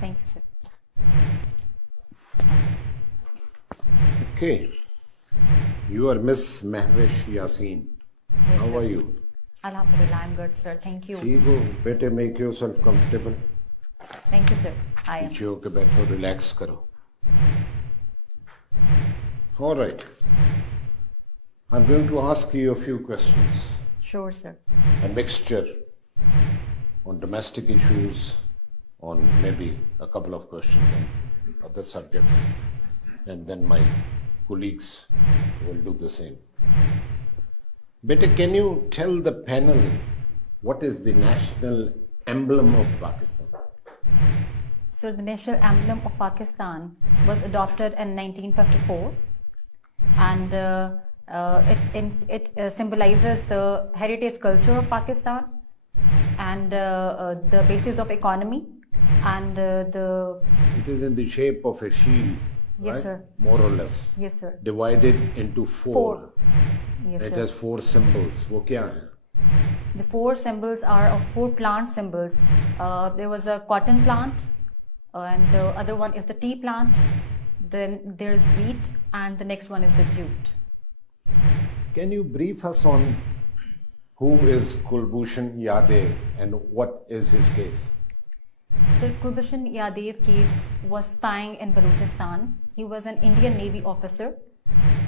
Thank you, sir. Okay. You are Miss Mahwish Yaseen. Yes, How sir. are you? Alhamdulillah, I'm good, sir. Thank you. ठीक हो बेटे, make yourself comfortable. Thank you, sir. I am. पीछे होके बैठो, relax करो. All right. I'm going to ask you a few questions. Sure, sir. A mixture on domestic issues, on maybe a couple of questions on other subjects, and then my colleagues will do the same. Beta, can you tell the panel what is the national emblem of Pakistan? So the national emblem of Pakistan was adopted in 1954, and it symbolizes the heritage culture of Pakistan and the basis of economy and the. It is in the shape of a shield, Yes, right? sir. More or less. Yes, sir. Divided into four. Yes, It sir. has four symbols. वो क्या है? The four symbols are of four plant symbols. There was a cotton plant, and the other one is the tea plant. Then there's wheat, and the next one is the jute. Can you brief us on who is Kulbhushan Yadav and what is his case? Sir, Kulbhushan Yadav case was spying in Balochistan. He was an Indian Navy officer,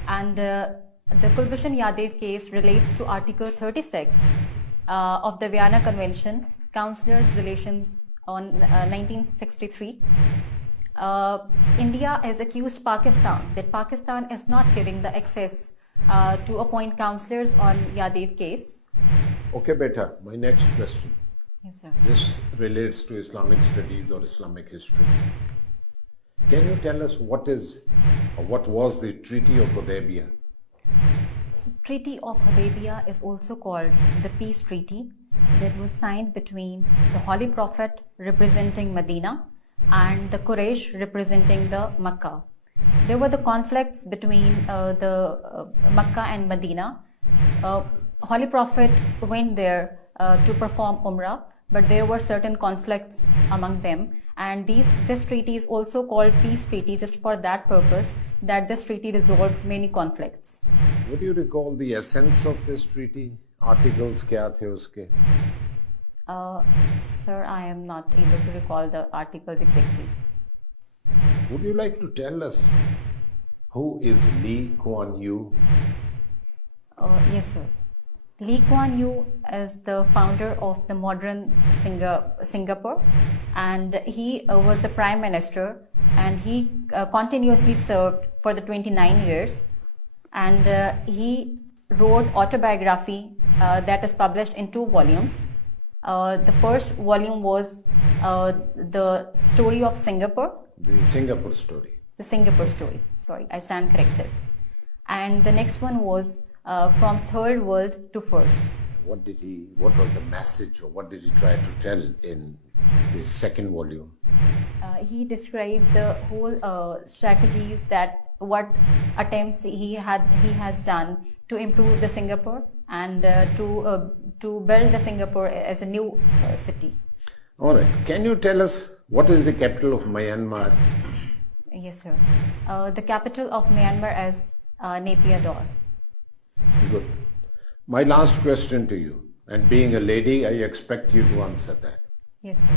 and the Kulbhushan Yadav case relates to Article 36 of the Vienna Convention, Counselors' Relations on 1963. India has accused Pakistan that Pakistan is not giving the access to appoint counselors on Yadav case. Okay, beta, my next question. Yes, sir. This relates to Islamic studies or Islamic history. Can you tell us what was the Treaty of Hudaybiyah? So, Treaty of Hudaybiyah is also called the Peace Treaty that was signed between the Holy Prophet representing Medina and the Quraysh representing the Makkah. There were the conflicts between the Makkah and Medina. Holy Prophet went there to perform Umrah, but there were certain conflicts among them, and this treaty is also called Peace Treaty just for that purpose, that this treaty resolved many conflicts. Would you recall the essence of this treaty? Articles क्या थे उसके? Sir, I am not able to recall the articles exactly. Would you like to tell us who is Lee Kuan Yew? Yes, sir. Lee Kuan Yew is the founder of the modern Singapore, and he was the prime minister, and he continuously served for the 29 years, and he wrote autobiography that is published in 2 volumes. The first volume was the story of Singapore. The Singapore story. The Singapore story. Sorry, I stand corrected. And the next one was from third world to first. What was the message, or what did he try to tell in the second volume? He described the whole strategies that what attempts he has done to improve the Singapore and to build the Singapore as a new city. All right. Can you tell us what is the capital of Myanmar? Yes, sir. The capital of Myanmar is Naypyidaw. Good. My last question to you, and being a lady, I expect you to answer that. Yes, sir.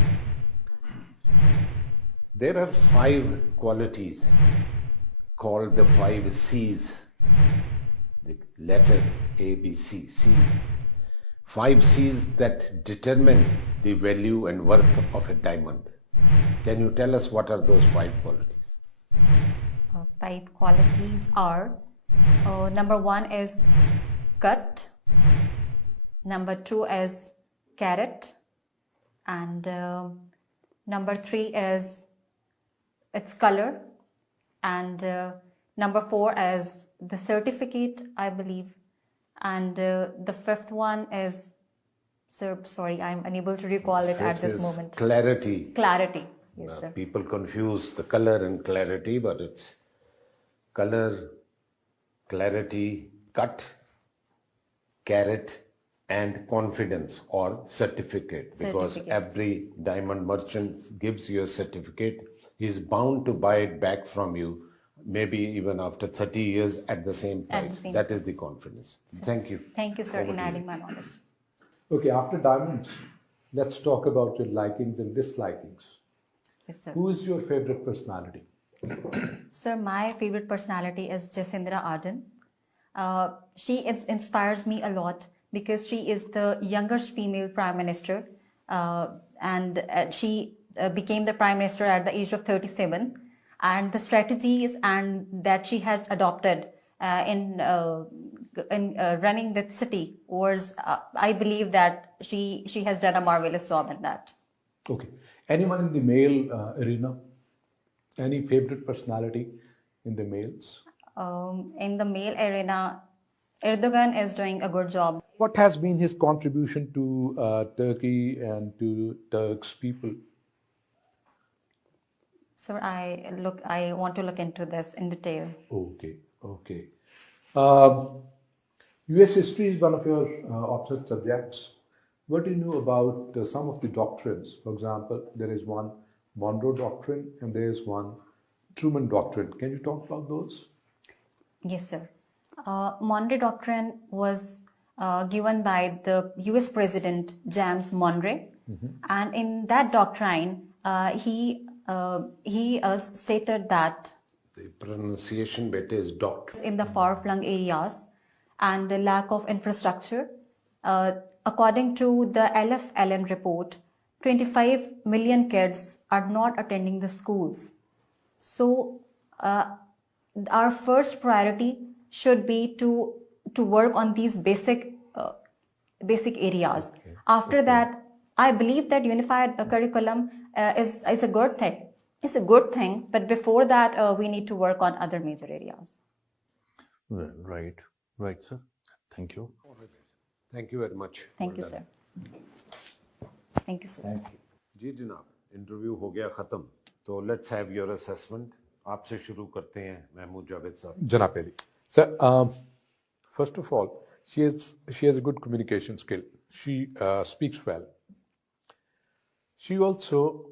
There are 5 qualities called the 5 C's. The letter A, B, C, C. 5 C's that determine the value and worth of a diamond. Can you tell us what are those 5 qualities? 5 qualities are, number 1 is cut, number 2 is carat, and number 3 is its color, and number 4 is the certificate, I believe, and the 5th one is, sir, sorry, I'm unable to recall it at this moment. Clarity. Clarity, yes, sir. People confuse the color and clarity, but it's color, clarity, cut, carat, and confidence or certificate, because Certificate. every diamond merchant gives you a certificate. He's bound to buy it back from you, maybe even after 30 years at the same At the price. same That is the confidence. Thank you. Thank you, sir, Over in to you. adding my knowledge. Okay, after diamonds, let's talk about your likings and dislikings. Yes, sir. Who is your favorite personality? Sir, my favorite personality is Jacinda Ardern. She inspires me a lot because she is the youngest female prime minister, and she became the prime minister at the age of 37. And the strategies and that she has adopted in running the city was, I believe that she has done a marvelous job in that. Okay. Anyone in the male arena? Any favorite personality in the males? In the male arena, Erdogan is doing a good job. What has been his contribution to Turkey and to Turks people? Sir, I want to look into this in detail. Okay, okay. US history is one of your optional subjects. What do you know about some of the doctrines? For example, there is one Monroe Doctrine and there is one Truman Doctrine. Can you talk about those? Yes, sir. Monroe Doctrine was given by the US President James Monroe, and in that doctrine, he stated that The pronunciation beta is dot. in the far-flung areas and the lack of infrastructure, according to the LF Allen report, 25 million kids are not attending the schools. So, our first priority should be to work on these basic areas. After that, I believe that unified curriculum is a good thing. It's a good thing, but before that, we need to work on other major areas. Right, right, sir. Thank you. Thank you very much. Thank you, sir. Thank you, sir. Thank you. जी जनाब, interview हो गया खत्म. तो let's have your assessment. आपसे शुरू करते हैं महमूद जावेद साहब. Janab Ali. Sir, first of all, she has a good communication skill. She speaks well. She also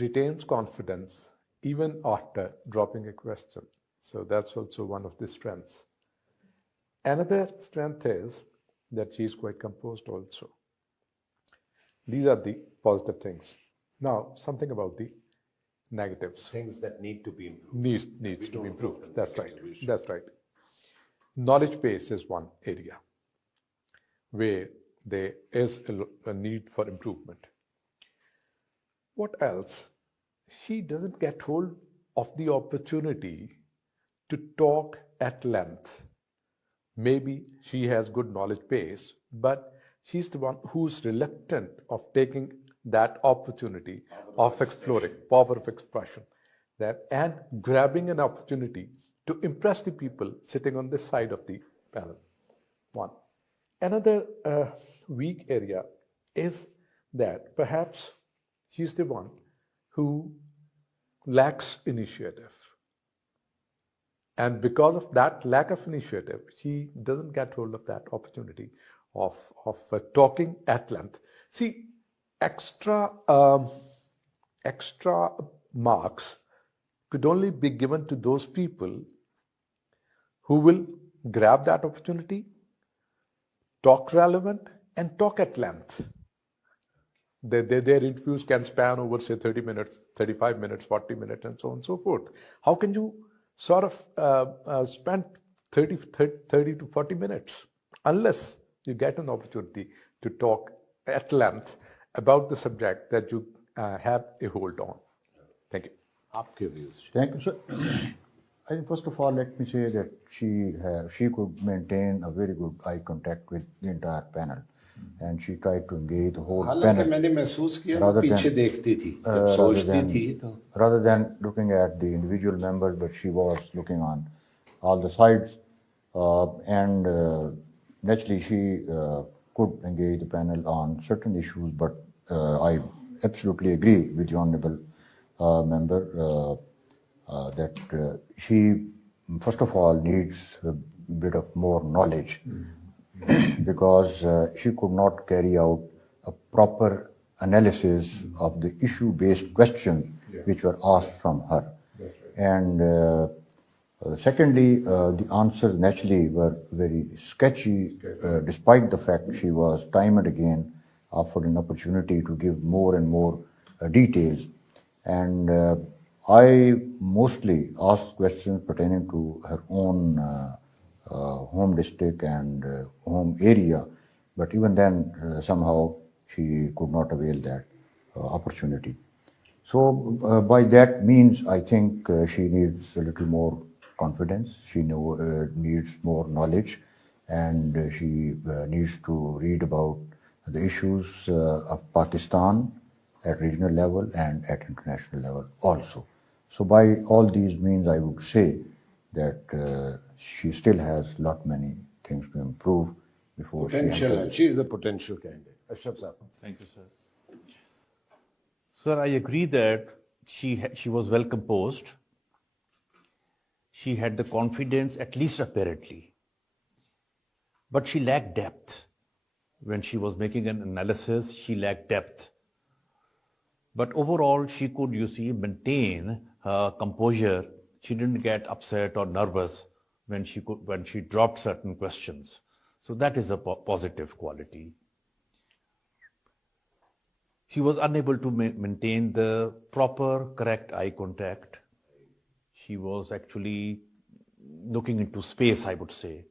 retains confidence even after dropping a question. So that's also one of the strengths. Another strength is that she is quite composed also. These are the positive things. Now, something about the negatives. Things that need to be improved. Needs to be improved. That's right. That's right. Knowledge base is one area where there is a need for improvement. What else? She doesn't get hold of the opportunity to talk at length. Maybe she has good knowledge base, but she's the one who's reluctant of taking that opportunity of exploring, power of expression, that and grabbing an opportunity to impress the people sitting on this side of the panel. One. Another weak area is that perhaps she's the one who lacks initiative. And because of that lack of initiative, she doesn't get hold of that opportunity of talking at length. See, extra marks could only be given to those people who will grab that opportunity, talk relevant, and talk at length. Their interviews can span over, say, 30 minutes, 35 minutes, 40 minutes, and so on and so forth. How can you sort of spend 30 to 40 minutes unless you get an opportunity to talk at length about the subject that you have a hold on? Thank you. आपके views. Thank you, sir. I think first of all, let me say that she could maintain a very good eye contact with the entire panel, and she tried to engage the whole हालांकि panel मैंने महसूस किया वो पीछे देखती थी, जब सोचती थी तो rather than looking at the individual members, but she was looking on all the sides, and naturally she could engage the panel on certain issues. But I absolutely agree with the honourable member that she, first of all, needs a bit of more knowledge because she could not carry out a proper analysis of the issue-based questions which were asked from her. And secondly, the answers naturally were very sketchy, despite the fact she was time and again offered an opportunity to give more and more details. And I mostly asked questions pertaining to her own home district and home area, but even then, somehow she could not avail that opportunity. So by that means, I think she needs a little more confidence. She needs more knowledge, and she needs to read about the issues of Pakistan at regional level and at international level also. So by all these means, I would say that she still has lot many things to improve before Potential. She is a potential candidate. Ashraf Saab. Thank you, sir. Sir, I agree that she was well composed. She had the confidence, at least apparently, but she lacked depth. When she was making an analysis, she lacked depth. But overall, she could, you see, maintain her composure. She didn't get upset or nervous when she dropped certain questions. So that is a positive quality. She was unable to maintain the proper, correct eye contact. She was actually looking into space, I would say.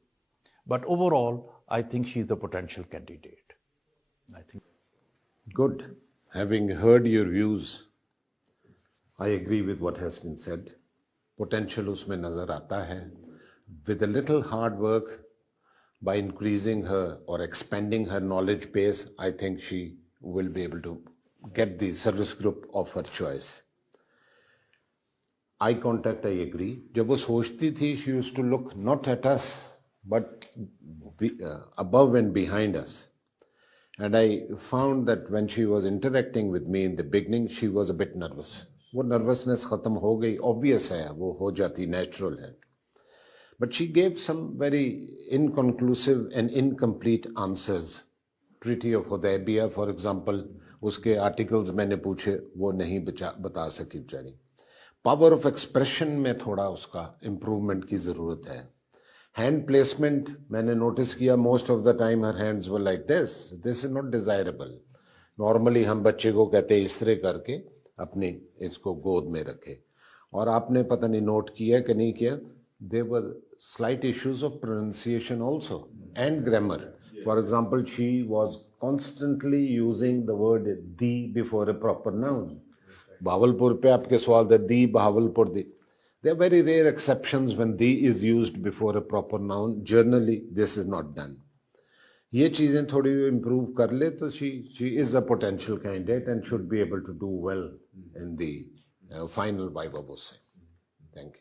But overall, I think she's a potential candidate. I think. Good. Having heard your views, I agree with what has been said. Potential usme nazar aata hai. With a little hard work, by increasing her or expanding her knowledge base, I think she will be able to get the service group of her choice. Eye contact, I agree. जब वो सोचती थी, she used to look not at us, but above and behind us. And I found that when she was interacting with me in the beginning, she was a bit nervous. वो nervousness खत्म हो गई, obvious है, वो हो जाती, natural है. But she gave some very inconclusive and incomplete answers. Treaty of Hudaybiyah, for example, उसके articles मैंने पूछे, वो नहीं बता सकी बेचारी. Power of expression में थोड़ा उसका improvement की ज़रूरत है. Hand placement, मैंने notice किया, most of the time her hands were like this. This is not desirable. Normally हम बच्चे को कहते हैं इस तरह करके अपने इसको गोद में रखे. और आपने पता नहीं note किया कि नहीं किया, there were slight issues of pronunciation also and grammar. For example, she was constantly using the word the before a proper noun. Bahawalpur pe aapke sawal the the Bahawalpur the. There are very rare exceptions when the is used before a proper noun. Generally, this is not done. ये चीजें थोड़ी improve कर ले तो she is a potential candidate and should be able to do well in the final viva voce. Thank you.